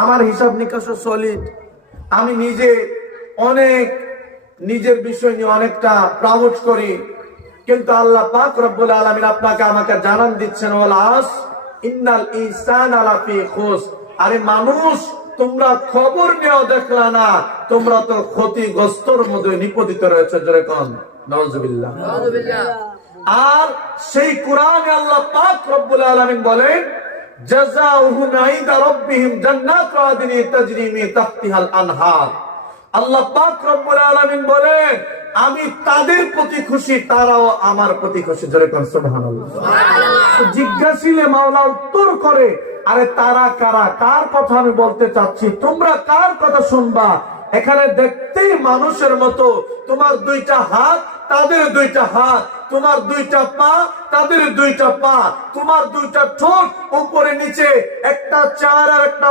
আমার হিসাব নিকাশ সলিড, আমি নিজে অনেক নিজের বিষয় নিয়ে অনেকটা প্রাউড করি, কিন্তু আল্লাহ পাক রব্বুল আলামিন আপনাকে আমাকে জানান দিচ্ছেন ওয়াল আস ইন্নাল ইনসানা লাফি খুস। আরে মানুষ, তোমরা খবর নিয়েও দেখলা না, তোমরা তো ক্ষতিগ্রস্তর মধ্যে নিপতিত রয়েছে। জোরে কোন নাউজুবিল্লাহ। আর সেই কোরআনে আল্লাহ পাক রব্বুল আলামিন বলেন জাযাউহুম ইনদা রাব্বিহিম জান্নাতু আদনিন তাজরি মিন তাহতিহাল আনহার। আল্লাহ পাক রব্বুল আলামিন বলেন আমি তাদের প্রতি খুশি, তারাও আমার প্রতি খুশি। জোরে কোন সুবহানাল্লাহ। জিজ্ঞাসিলে মাওলা উত্তর করে, আরে তারা কারা, কার কথা আমি বলতে চাচ্ছি, তোমরা কার কথা শুনবা? এখানে দেখতেই মানুষের মতো, তোমার দুইটা হাত তাদের দুইটা হাত, তোমার দুইটা পা তাদের দুইটা পা, তোমার দুইটা ঠোঁট উপরে নিচে, একটা চার আর একটা